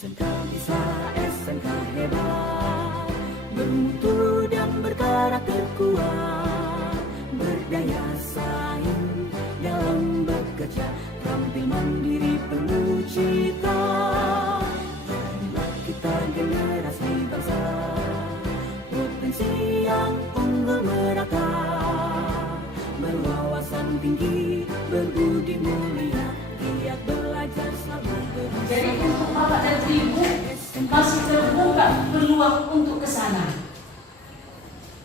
SMK bisa, SMK hebat, bermutu dan berkarakter kuat, berdaya saing dalam bekerja, tampil mandiri penuh cita. Jadilah kita generasi bangsa, potensi yang unggul merata, berwawasan tinggi, berbudi mulia, giat belajar selalu berusaha. Jadi untuk Bapak dan Ibu masih terbuka peluang untuk ke sana.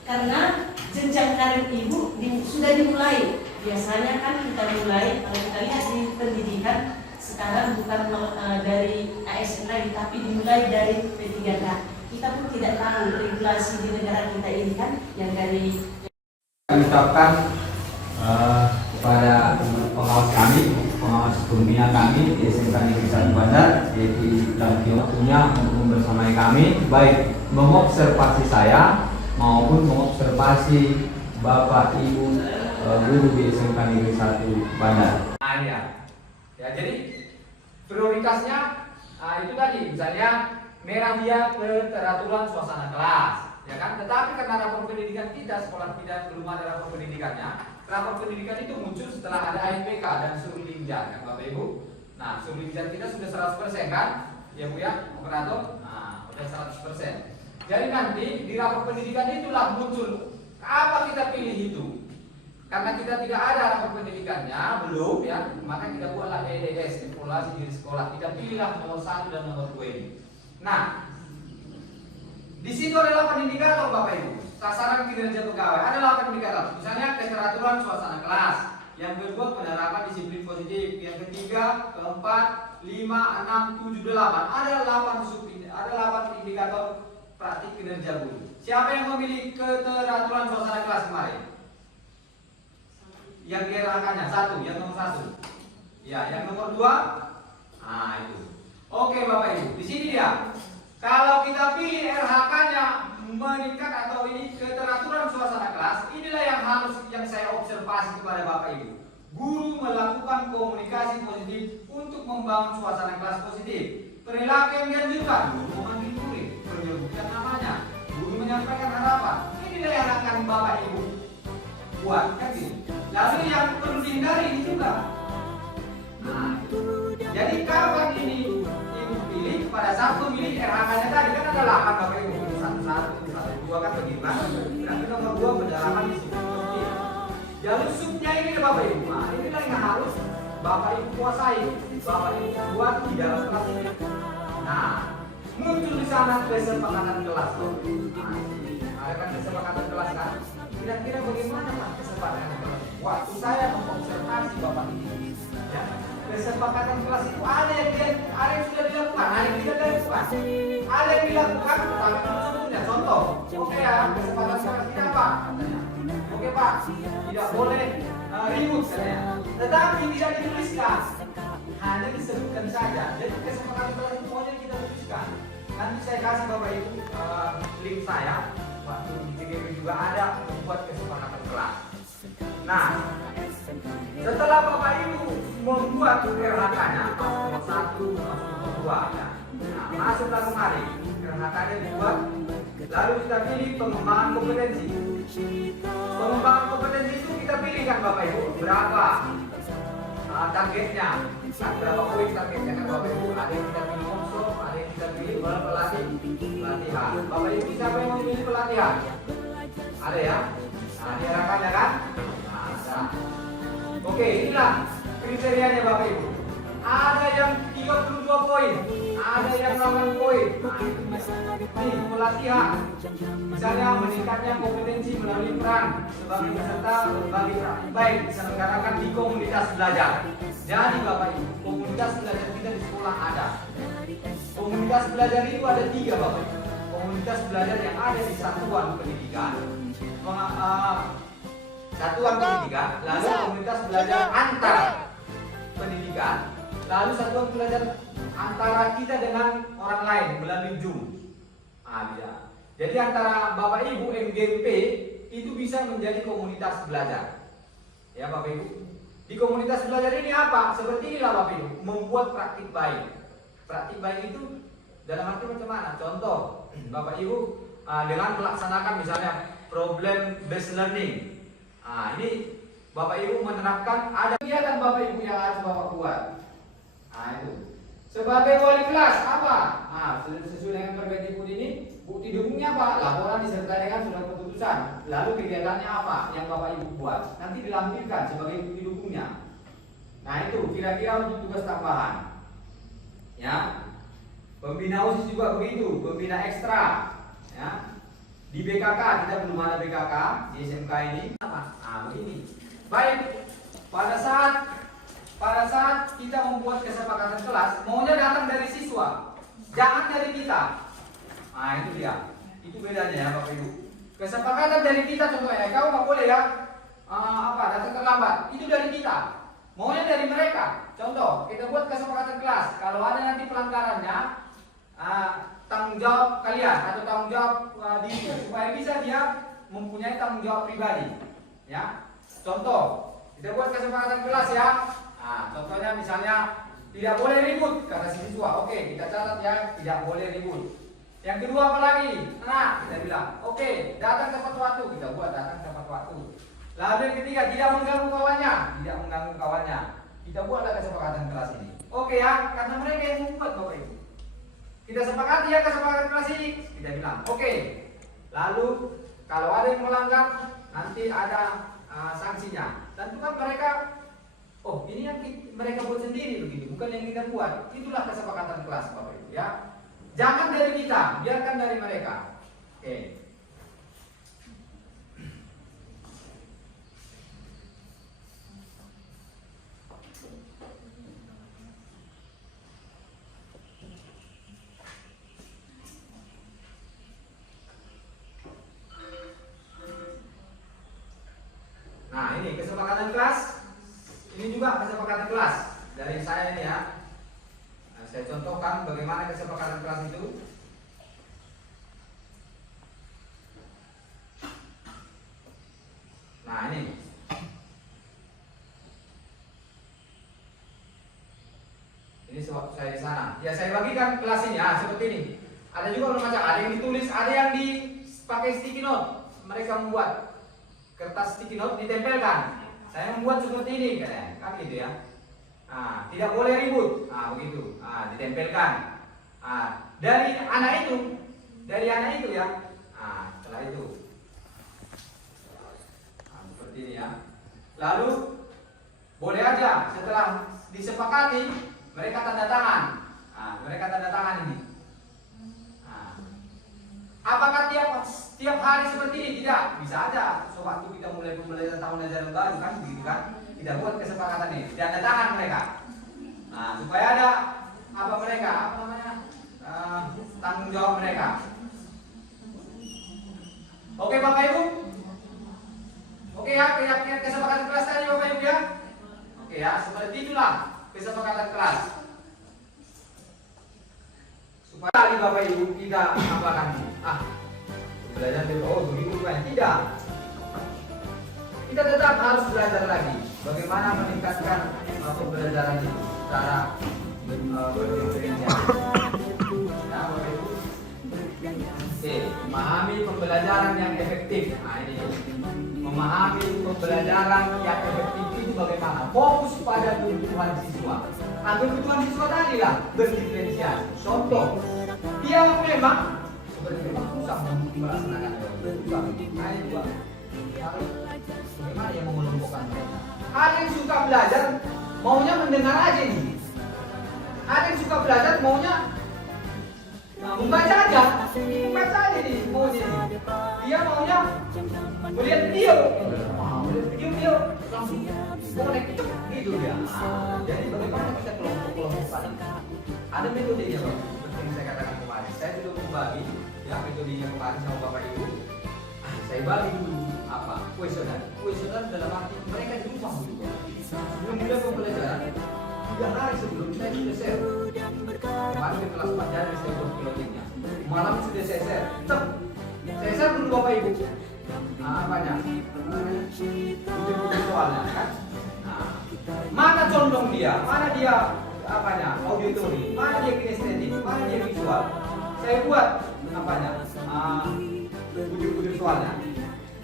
Karena jenjang karir Ibu sudah dimulai. Biasanya kan kita mulai, kalau kita lihat di pendidikan sekarang bukan dari ASN lagi, tapi dimulai dari P3K. Kita pun tidak tahu regulasi di negara kita ini kan yang dari ucapkan kepada pengawas kami, pengawas pembina kami di SMK Negeri 1 Bandar, yaitu dalam waktunya untuk membersamai kami, baik mengobservasi saya maupun mengobservasi Bapak Ibu guru di SMK Negeri 1 Bandar. Ya, jadi prioritasnya itu tadi, misalnya merah dia keteraturan suasana kelas, ya kan? Tetapi karena rapor pendidikan kita, sekolah kita belum ada rapor pendidikannya. Rapor pendidikan itu muncul setelah ada AIPK dan suri linjar, kan Bapak Ibu? Nah, suri linjar kita sudah 100% kan? Ya Bu ya, operator? Nah, sudah 100%. Jadi nanti di rapor pendidikan itulah muncul apa kita pilih itu. Karena kita tidak ada rapor pendidikannya, belum ya, maka kita buatlah EDS, evaluasi diri sekolah. Kita pilihlah nomor 1 dan nomor 2 ini. Nah, di situ adalah indikator Bapak Ibu. Sasaran kinerja pegawai ada 8 indikator. Misalnya keteraturan suasana kelas. Yang kedua penerapan disiplin positif. Yang ketiga, keempat, 5, 6, 7, 8. Ada 8 indikator praktik kinerja guru. Siapa yang memilih keteraturan suasana kelas kemarin? Yang diarahkannya satu, yang nomor 1. Ya, yang nomor 2. Nah, itu. Oke Bapak Ibu, di sini dia. Kalau kita pilih RHK-nya meningkat atau ini keteraturan suasana kelas, inilah yang saya observasi kepada Bapak Ibu. Guru melakukan komunikasi positif untuk membangun suasana kelas positif. Perilaku yang dianjurkan, guru memanggil murid, menyebutkan namanya, guru menyampaikan harapan. Inilah yang akan Bapak Ibu buat, kan gitu. Lalu yang perlu dihindari ini juga. Nah, jadi kapan ini Ibu pilih pada saat memilih RHK-nya tadi kan ada 8 Bapak Ibu, 1, 2 kan bagaimana? Berarti nomor 2 pendalaman disiplin positif. Jalur subnya ini Bapak Ibu, nah, inilah yang harus Bapak Ibu kuasai, Bapak Ibu buat di dalam kelas ini. Nah, muncul di sana kesepakatan kelas. Nah, ada kan kesepakatan kelas kan? Kira-kira bagaimana Pak kesepakatan kelas? Waktu saya mengobservasi Bapak Ibu, ya, kesepakatan kelas itu ada yang sudah dilakukan, ada yang tidak dilakukan. Ada yang dilakukan, tapi belum sepenuhnya. Contoh, oke ya, kesepakatan kelas ini apa? Oke Pak, tidak boleh ribut katanya. Tetapi tidak dituliskan, hanya disebutkan saja. Jadi kesepakatan kelas itu maunya kita tuliskan. Nanti saya kasih Bapak Ibu link saya. Waktu di TGP juga ada membuat kesepakatan kelas. Nah, setelah Bapak Ibu membuat RHK-nya, nomor 1, nomor 2 ya. Nah, masuklah kemari, RHK-nya dibuat. Lalu kita pilih pengembangan kompetensi. Pengembangan kompetensi itu kita pilih kan Bapak Ibu, berapa targetnya, berapa poin targetnya kan Bapak Ibu. Ada yang kita pilih workshop, ada yang kita pilih pelatihan. Bapak Ibu siapa yang memilih pelatihan? Ada ya? Nah, di RHK-nya kan? Nah, ada. Oke, inilah kriterianya Bapak Ibu. Ada yang 32 poin, ada yang 8 poin. Nih, pelatihan. Misalnya meningkatnya kompetensi melalui peran sebagai peserta berbagai praktik baik diselenggarakan di komunitas belajar. Jadi Bapak Ibu, komunitas belajar kita di sekolah ada. Komunitas belajar itu ada 3 Bapak Ibu. Komunitas belajar yang ada di satuan pendidikan, lalu komunitas belajar antar pendidikan, lalu satuan belajar antara kita dengan orang lain melalui Zoom. Jadi antara Bapak Ibu MGP itu bisa menjadi komunitas belajar. Ya Bapak Ibu. Di komunitas belajar ini apa? Seperti inilah Bapak Ibu, membuat praktik baik. Praktik baik itu Dalam arti macam mana? Contoh, Bapak Ibu dengan melaksanakan misalnya problem based learning. Ini Bapak Ibu menerapkan ada kegiatan Bapak Ibu yang harus Bapak buat. Itu. Sebagai wali kelas apa? Sesuai dengan permendikbud ini, bukti dukungnya apa? Laporan disertai dengan surat keputusan. Lalu kegiatannya apa yang Bapak Ibu buat? Nanti dilampirkan sebagai bukti dukungnya. Nah itu kira-kira untuk tugas tambahan. Ya, pembina OSIS juga begitu, pembina ekstra. Ya, di BKK kita belum ada BKK di SMK ini. Begini. Baik, pada saat kita membuat kesepakatan kelas, maunya datang dari siswa, jangan dari kita. Itu dia. Itu bedanya ya Bapak Ibu. Kesepakatan dari kita contohnya, kau nggak boleh ya datang terlambat. Itu dari kita. Maunya dari mereka. Contoh, kita buat kesepakatan kelas. Kalau ada nanti pelanggarannya, tanggung jawab kalian atau tanggung jawab diri supaya bisa dia mempunyai tanggung jawab pribadi. Ya, contoh, kita buat kesepakatan kelas ya. Contohnya misalnya tidak boleh ribut kata siswa. Oke, kita catat ya, tidak boleh ribut. Yang kedua apa lagi? Kita bilang, oke, datang tepat waktu. Kita buat datang tepat waktu. Lalu yang ketiga, tidak mengganggu kawannya. Tidak mengganggu kawannya. Kita buatlah kesepakatan kelas ini. Oke ya, karena mereka yang membuat Bapak Ibu. Kita sepakati ya kesepakatan kelas ini. Kita bilang, oke. Lalu kalau ada yang melanggar, nanti ada sanksinya. Tentu kan mereka, ini yang mereka buat sendiri begitu, bukan yang kita buat. Itulah kesepakatan kelas Bapak Ibu ya. Jangan dari kita, biarkan dari mereka. Oke. Nah ini kesepakatan kelas. Ini juga kesepakatan kelas dari saya ini ya. Saya contohkan bagaimana kesepakatan kelas itu. Nah ini. Ini saya di sana. Ya saya bagikan kelas ini seperti ini. Ada juga macam ada yang ditulis, ada yang dipakai sticky note. Mereka membuat kertas sticky note ditempelkan. Saya membuat seperti ini kan gitu ya. Tidak boleh ribut. Begitu. Ditempelkan. Dari anak itu ya. Setelah itu. Seperti ini ya. Lalu boleh aja setelah disepakati mereka tanda tangan. Mereka tanda tangan ini. Apakah tiap hari seperti ini? Tidak, bisa aja. Sewaktu kita mulai pembelajaran tahun ajaran baru kan begitu kan. Kita buat kesepakatan ini, tanda tangan mereka. Supaya ada tanggung jawab mereka. Oke Bapak Ibu? Oke ya, kesepakatan kelas tadi Bapak Ibu ya? Oke ya, seperti itulah kesepakatan kelas. Supaya Bapak Ibu tidak belajar begitu kan? Tidak. Kita tetap harus belajar lagi bagaimana meningkatkan pembelajaran itu secara berdiferensiasi. Memahami pembelajaran yang efektif. Ini memahami pembelajaran yang efektif itu bagaimana? Fokus pada kebutuhan siswa. Kebutuhan siswa tadi lah berdiferensiasi. Contoh, dia memang susah melaksanakan juga. Bagaimana yang mengelompokkan mereka? Ada yang suka belajar maunya mendengar aja nih. Ada yang suka belajar maunya membaca aja nih maunya nih. Dia maunya melihat video, langsung connect gitu dia. Jadi bagaimana kita kelompok-kelompokan? Ada metodenya Bang. Seperti yang saya katakan kemarin. Saya sudah membagi metodenya kemarin sama Bapak Ibu. Saya bagi dulu kuesioner dalam arti mereka di rumah dulu. Sebelum mulai pembelajaran 3 hari sebelum saya sudah share. Kemarin di kelas pelajaran saya buat pilotnya. Malam sudah saya share. Saya share dulu Bapak Ibu. Buku soalnya kan. Mana condong dia, mana dia auditori, mana dia kinestetik, mana dia visual. visual. Saya buat apanya? Butir-butir soalnya.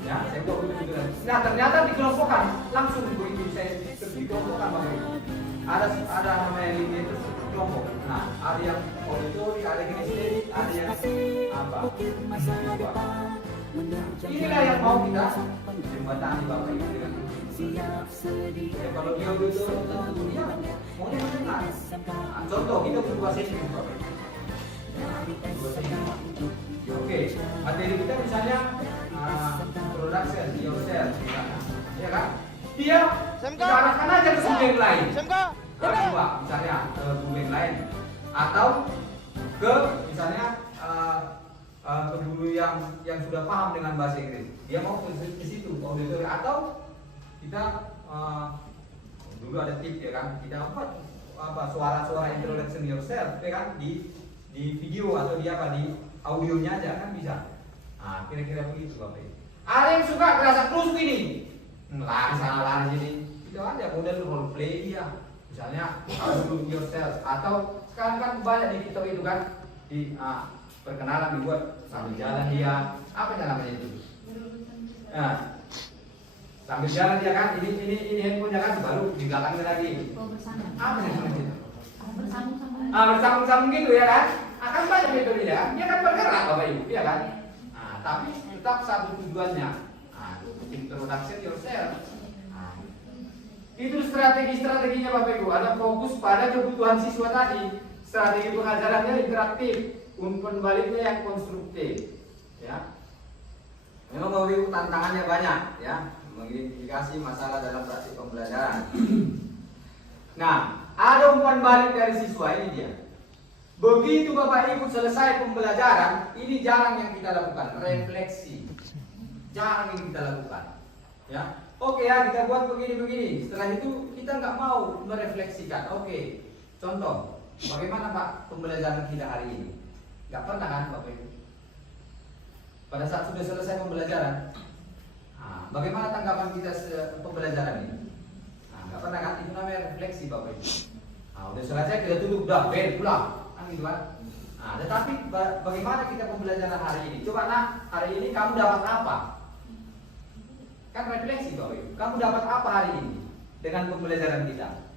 Ya, saya buat butir-butir. Nah, ternyata dikelompokkan langsung begitu saya dikelompokkan Bapak Ibu. Ada namanya lini itu kelompok. Nah, ada yang auditori, ada yang estetik, ada yang apa? Inilah yang mau kita jembatani Bapak Ibu dengan ya, kalau dia betul ya, maunya mendengar. Nah, contoh kita butuh sesi Bapak Ibu. Oke, materi kita misalnya production yourself, ya kan? Dia kita arahkan aja ke guru yang lain. Misalnya ke guru yang lain, atau ke misalnya ke guru yang sudah paham dengan bahasa Inggris. Dia mau ke situ auditori, atau kita dulu ada tip ya kan, kita buat suara-suara introduction yourself ya kan di video atau di audionya aja kan bisa. Nah, kira-kira begitu Bapak Ibu. Ada yang suka kerasa terus ini, lari sana lari sini, itu aja model role play dia. Misalnya do yourself, atau sekarang kan banyak di TikTok itu kan di perkenalan dibuat sambil jalan dia, apa namanya itu? Nah, sambil jalan dia kan, ini handphonenya kan baru di belakangnya lagi. Apa namanya itu? Bersambung-sambung gitu ya kan? Akan banyak metode dia kan bergerak Bapak Ibu, ya kan? Nah, tapi tetap satu tujuannya. Nah, introduction yourself. Nah, itu strategi-strateginya Bapak Ibu. Ada fokus pada kebutuhan siswa tadi. Strategi pengajarannya interaktif, umpan baliknya yang konstruktif. Ya. Memang Bapak Ibu tantangannya banyak, ya. Mengidentifikasi masalah dalam praktik pembelajaran. Nah, ada umpan balik dari siswa ini dia. Begitu Bapak Ibu selesai pembelajaran, ini jarang yang kita lakukan, refleksi. Jarang yang kita lakukan. Ya, oke ya kita buat begini-begini. Setelah itu kita nggak mau merefleksikan. Oke, contoh, bagaimana Pak pembelajaran kita hari ini? Nggak pernah kan Bapak Ibu? Pada saat sudah selesai pembelajaran, bagaimana tanggapan kita pembelajaran ini? Nggak pernah kan? Itu namanya refleksi Bapak Ibu. Udah selesai kita tutup, dah bel pulang. Gitu kan? Nah, tetapi bagaimana kita pembelajaran hari ini? Coba nak, hari ini kamu dapat apa? Kan refleksi Bapak Ibu. Kamu dapat apa hari ini dengan pembelajaran kita?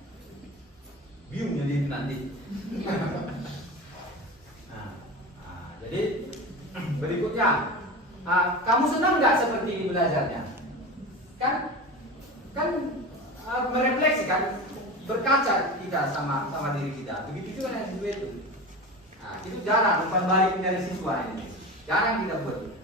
Bingung jadi nanti. Jadi berikutnya, kamu senang nggak seperti ini belajarnya? Kan merefleksi kan, berkaca kita sama diri kita. Begitu juga yang kedua itu. Nah, itu jarang umpan balik dari siswa ini. Jarang kita buat.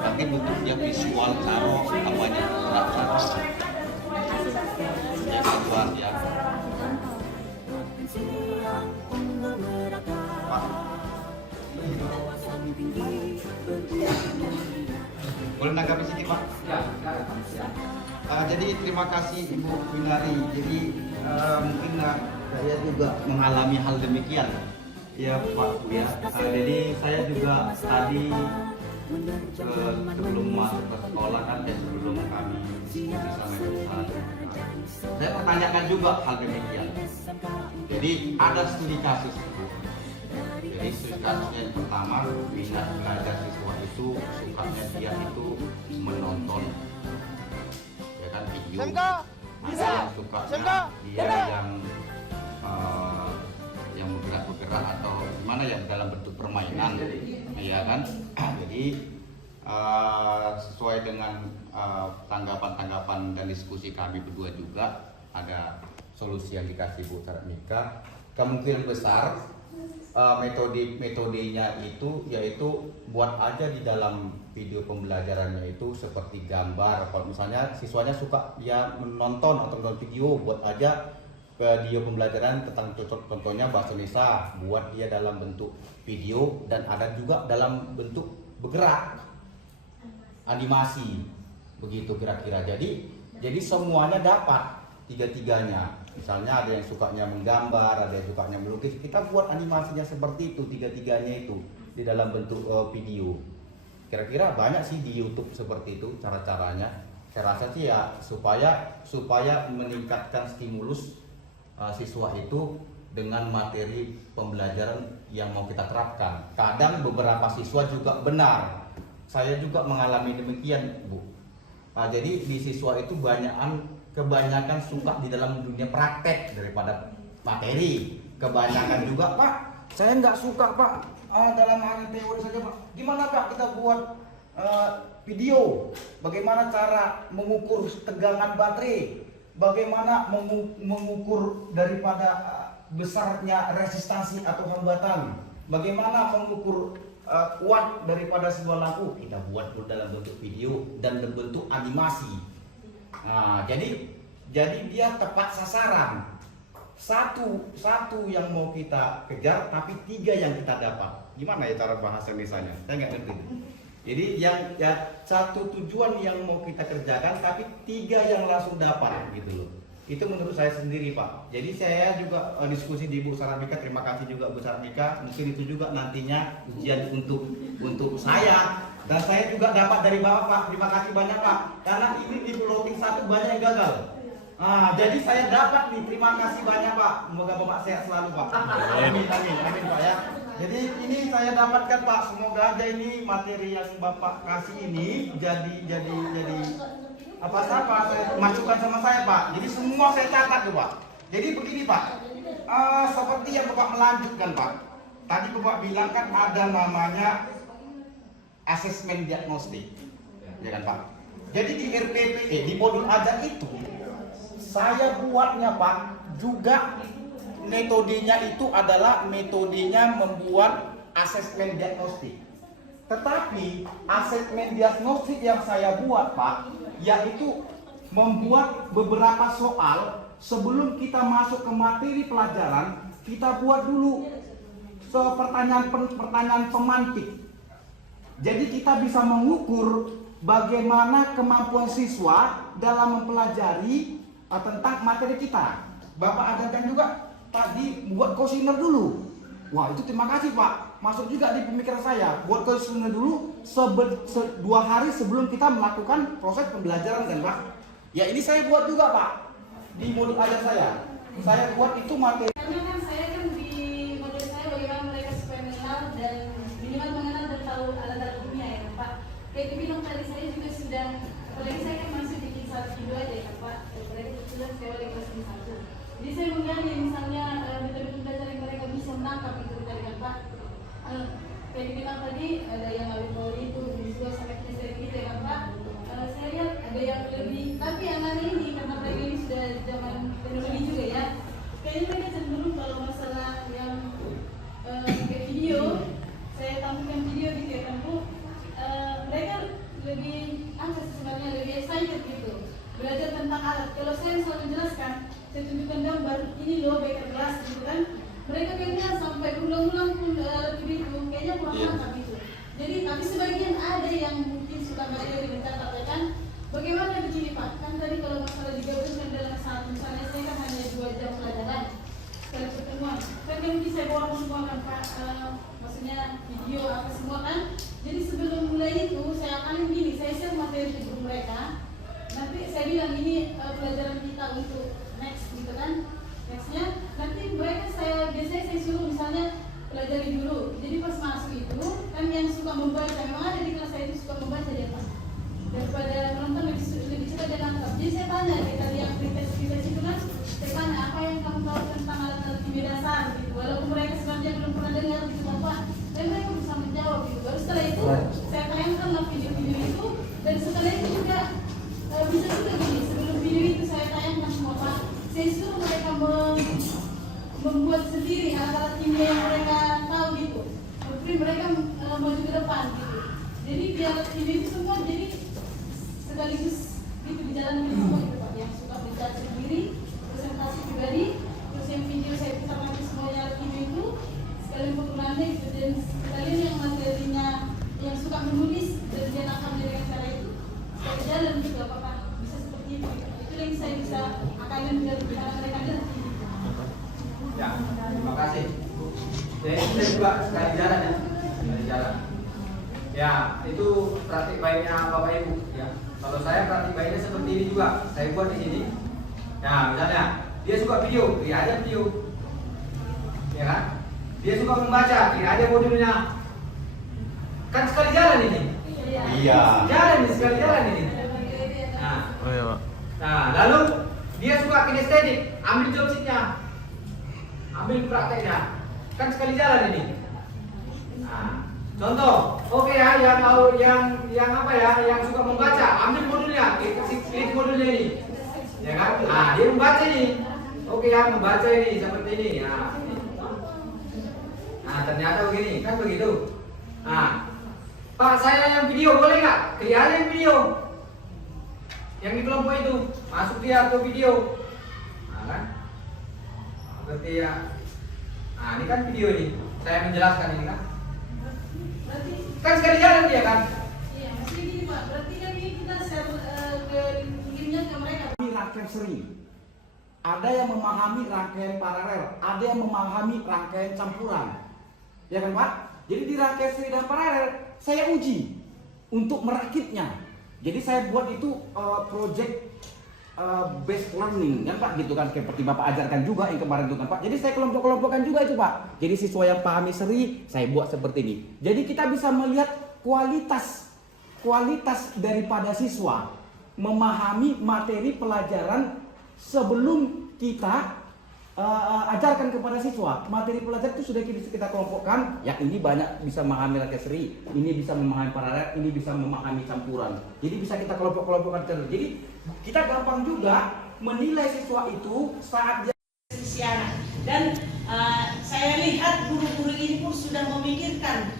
Tapi bentuknya visual taruh apanya ratus ya buat ya boleh menanggapi sedikit Pak? Jadi terima kasih Ibu Winari. Jadi mungkin saya juga mengalami hal demikian ya Pak Bu ya. Jadi saya juga tadi sebelum masuk ke sekolah kan sebelum kami bisa main saya pertanyakan juga hal demikian. Jadi ada studi kasus. Jadi studi kasusnya yang pertama, minat belajar siswa itu sukanya dia itu menonton, ya kan, video. Ada yang sukanya dia yang bergerak-bergerak atau gimana ya dalam bentuk permainan, ya kan. Jadi sesuai dengan tanggapan-tanggapan dan diskusi kami berdua juga ada solusi yang dikasih Bu Saratmika. Kemungkinan besar metodenya itu yaitu buat aja di dalam video pembelajarannya itu seperti gambar. Kalau misalnya siswanya suka dia menonton atau menonton video, buat aja video pembelajaran tentang contohnya bahasa Indonesia, buat dia dalam bentuk video dan ada juga dalam bentuk bergerak, animasi, begitu kira-kira. Jadi semuanya dapat tiga-tiganya. Misalnya ada yang sukanya menggambar, ada yang sukanya melukis, kita buat animasinya seperti itu, tiga-tiganya itu di dalam bentuk video. Kira-kira banyak sih di YouTube seperti itu cara-caranya. Saya rasa sih ya supaya meningkatkan stimulus siswa itu dengan materi pembelajaran yang mau kita terapkan. Kadang beberapa siswa juga benar. Saya juga mengalami demikian, Bu. Jadi di siswa itu kebanyakan suka di dalam dunia praktek daripada materi. Kebanyakan juga, Pak, saya nggak suka, Pak, dalam hal teori saja, Pak. Gimana, Pak, kita buat video? Bagaimana cara mengukur tegangan baterai? Bagaimana mengukur daripada besarnya resistansi atau hambatan? Bagaimana mengukur kuat daripada sebuah lampu? Kita buat dalam bentuk video dan bentuk animasi. Nah, jadi dia tepat sasaran. Satu yang mau kita kejar, tapi tiga yang kita dapat. Gimana ya cara bahasa misalnya? Saya nggak ngerti. Jadi yang satu tujuan yang mau kita kerjakan, tapi tiga yang langsung dapat gitu loh. Itu menurut saya sendiri, Pak. Jadi saya juga diskusi di Bu Saratmika. Terima kasih juga Bu Saratmika. Mungkin itu juga nantinya ujian untuk saya. Dan saya juga dapat dari Bapak, Pak. Terima kasih banyak, Pak. Karena ini di plotting 1 banyak yang gagal. Jadi saya dapat nih. Terima kasih banyak, Pak. Semoga Bapak sehat selalu, Pak. Amin, Pak ya. Jadi ini saya dapatkan, Pak. Semoga aja ini materi yang Bapak kasih ini jadi saya masukkan sama saya, Pak. Jadi semua saya catat tuh, Pak. Jadi begini, Pak. Seperti yang Bapak melanjutkan, Pak. Tadi Bapak bilang kan ada namanya asesmen diagnostik, ya kan, Pak? Jadi di RPPE di modul ajar itu saya buatnya, Pak, juga metodenya itu adalah metodenya membuat asesmen diagnostik. Tetapi asesmen diagnostik yang saya buat, Pak, yaitu membuat beberapa soal sebelum kita masuk ke materi pelajaran, kita buat dulu pertanyaan pemantik. Jadi kita bisa mengukur bagaimana kemampuan siswa dalam mempelajari tentang materi kita. Bapak ajarkan juga tadi buat kuesioner dulu. Wah, itu terima kasih, Pak. Masuk juga di pemikiran saya. Buat kuesioner dulu 2 hari sebelum kita melakukan proses pembelajaran kan, Pak. Ya ini saya buat juga, Pak. Di modul ajar saya. Saya buat itu materi. Karena kan saya kan di modul saya bagaimana mereka supaya mengenal dan minimal mengenal dan tahu alat-alat kimia ya, Pak. Kayak dibilang tadi saya juga sudah, apalagi saya kan masih bikin 1 aja ya, Pak. Apalagi kebetulan saya lagi kelas 1. Jadi saya menggali misalnya metode pembelajaran yang mereka bisa menangkap itu tadi kan, Pak. Kayak dibilang tadi ada yang lebih itu juga sampai kita gitu ya kan, Pak. Saya lihat ada yang lebih, tapi yang mana ini karena mereka ini sudah zaman teknologi juga ya. Kayaknya mereka cenderung kalau masalah yang kayak video, saya tampilkan video gitu ya kan, Bu. Mereka lebih sebenarnya lebih excited gitu belajar tentang alat. Kalau saya misalnya menjelaskan, saya tunjukkan gambar ini loh beker gelas gitu kan, mereka kayaknya sampai ulang-ulang pun alat itu kayaknya kurang lengkap gitu. Jadi tapi sebagian ada yang mungkin suka belajar dengan catat ya kan. Bagaimana begini, Pak? Kan tadi kalau masalah digabungkan dalam satu, misalnya saya kan hanya 2 jam pelajaran sekali pertemuan. Kan mungkin saya borong semua kan, Pak. Maksudnya video apa semua kan. Jadi sebelum mulai pelajaran kita untuk next gitu kan. Nextnya nanti mereka biasanya saya suruh misalnya pelajari dulu. Jadi pas masuk itu kan yang suka membaca, memang ada di kelas saya itu suka membaca dia Pak. Daripada menonton lebih cepat dia nangkap. Jadi saya tanya tadi yang pretest itu kan, saya tanya apa yang kamu tahu tentang alat-alat kimia dasar gitu. Walaupun mereka sebenarnya belum pernah dengar gitu Bapak, dan mereka bisa menjawab gitu. Baru setelah itu saya tayangkanlah video-video itu, dan setelah itu juga bisa juga gini. Sebelum video itu saya tayangkan semua Pak, saya suruh mereka membuat sendiri alat-alat kimia yang mereka tahu gitu. Tapi mereka maju ke depan gitu. Jadi biar kimia itu semua jadi sekaligus gitu dijalankan semua gitu Pak. Yang suka belajar sendiri, presentasi pribadi, terus yang video saya bisa pakai semuanya alat kimia itu sekalian penggunaannya gitu. Dan sekalian yang materinya yang suka menulis dan dia nakal dengan cara itu sekali jalan juga Pak. Bisa seperti itu. Itu yang saya bisa akalin biar mereka ngerti. Ya, terima kasih. Jadi kita juga sekali jalan ya, sekali jalan. Ya, itu praktik baiknya Bapak Ibu. Ya, kalau saya praktik baiknya seperti ini juga. Saya buat di sini. Nah, misalnya dia suka video, dia ada video, ya kan? Dia suka membaca, dia ada modulnya. Kan sekali jalan ini. Iya. Jalan ini, sekali jalan ini. Nah, lalu dia suka kinestetik, ambil job sheet-nya. Ambil prakteknya, kan sekali jalan ini. Nah, contoh, oke ya, yang apa ya, yang suka membaca, ambil modulnya, klik modulnya ini, ya kan? Nah, dia membaca ini, oke ya, membaca ini seperti ini. Nah, ternyata begini, kan begitu. Nah, Pak saya yang video boleh nggak? Kelihatan yang video, yang di kelompok itu, masuk dia ke video, nah, kan? Seperti ya, nah ini kan video ini, saya menjelaskan ini kan, Berarti kan sekali jalan dia kan. iya, masih gini Pak. Berarti kan ini kita share ke linknya ke mereka. Rangkaian seri, ada yang memahami rangkaian paralel, ada yang memahami rangkaian campuran, ya kan Pak? Jadi di rangkaian seri dan paralel saya uji untuk merakitnya. Jadi saya buat itu project based learning kan Pak, gitu kan, seperti Bapak ajarkan juga yang kemarin itu kan Pak. Jadi saya kelompok-kelompokkan juga itu Pak. Jadi siswa yang pahami seri saya buat seperti ini. Jadi kita bisa melihat kualitas daripada siswa memahami materi pelajaran sebelum kita ajarkan kepada siswa. Materi pelajaran itu sudah kita kelompokkan. Ya ini banyak bisa memahami rangkaian seri, ini bisa memahami paralel, ini bisa memahami campuran. Jadi bisa kita kelompok-kelompokkan terus. Jadi kita gampang juga menilai siswa itu saat dia Siaran. Dan saya lihat guru-guru ini pun sudah memikirkan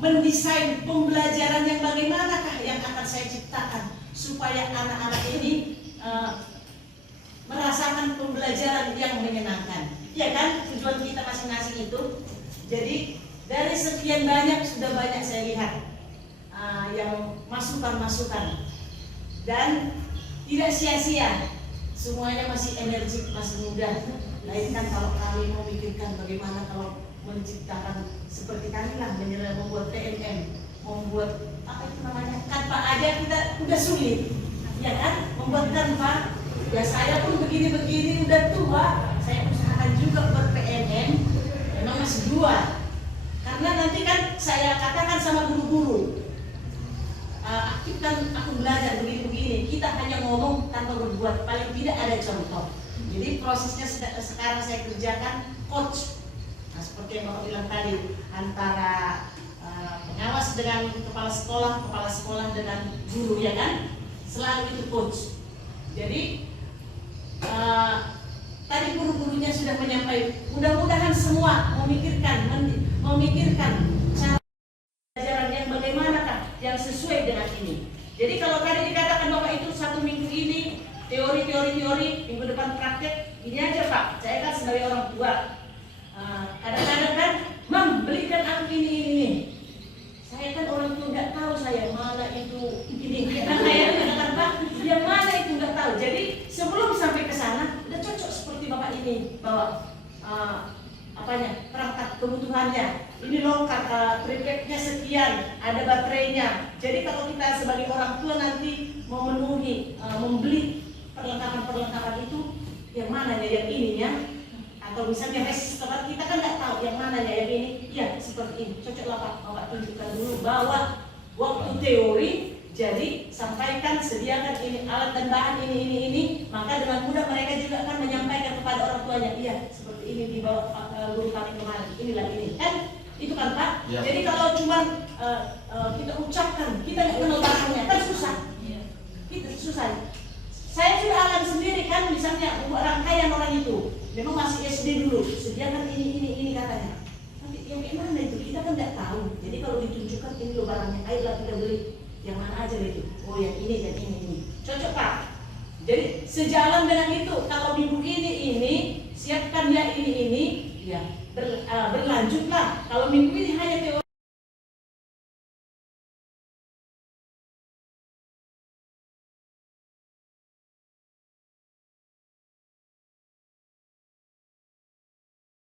mendesain pembelajaran yang bagaimanakah yang akan saya ciptakan supaya anak-anak ini merasakan pembelajaran yang menyenangkan. Ya kan, tujuan kita masing-masing itu. Jadi dari sekian banyak sudah banyak saya lihat yang masukan-masukan dan tidak sia-sia. Semuanya masih energik, masih muda. Lain kan kalau kami memikirkan bagaimana kalau menciptakan seperti kami lah membuat TNM, membuat apa itu namanya Canva aja kita udah sulit, ya kan? Membuat Canva. Ya saya pun begini-begini udah tua, saya usahakan juga ber-PNM, memang masih dua. Karena nanti kan saya katakan sama guru-guru, aktifkan aku belajar begini-begini, kita hanya ngomong tanpa berbuat, paling tidak ada contoh. Jadi prosesnya sekarang saya kerjakan coach. Nah seperti yang Bapak bilang tadi, antara pengawas dengan kepala sekolah dengan guru, ya kan? Selalu itu coach. Jadi tadi guru-gurunya sudah menyampaikan, mudah-mudahan semua memikirkan cara pelajaran yang bagaimanakah yang sesuai dengan ini. Jadi kalau tadi dikatakan Bapak itu 1 minggu ini teori, minggu depan praktek, ini aja Pak, saya kan sebagai orang tua kadang-kadang kan, Mam belikan aku ini. Saya kan orang tua nggak tahu saya mana itu ini. Saya katakan Pak, yang mana itu nggak tahu. Jadi sebelum sampai ke sana udah cocok seperti Bapak ini bawa perangkat kebutuhannya. Ini lengkap, tripletnya sekian, ada baterainya. Jadi kalau kita sebagai orang tua nanti memenuhi, membeli perlengkapan itu yang mananya yang ininya, atau misalnya restoran kita kan nggak tahu yang mananya yang ini. Ya seperti ini, cocoklah Pak, Bapak tunjukkan dulu bahwa waktu teori. Jadi sampaikan, sediakan ini alat dan bahan ini, maka dengan mudah mereka juga akan menyampaikan kepada orang tuanya. Iya, seperti ini dibawa guru kami kemarin. Inilah ini kan, itu kan Pak. Ya. Jadi kalau cuma kita ucapkan, kita nggak kenal barangnya kan susah. Kita susah. Saya sudah alami sendiri kan, misalnya rangkaian orang itu, memang masih SD dulu, sediakan ini katanya. Tapi yang gimana itu kita kan nggak tahu. Jadi kalau ditunjukkan ini loh barangnya, ayolah kita beli. Yang mana aja itu? Oh yang ini dan ini. Cocok Pak. Jadi sejalan dengan itu, kalau di buku ini siapkan ya ini, ya berlanjutlah. Kalau minggu ini hanya teori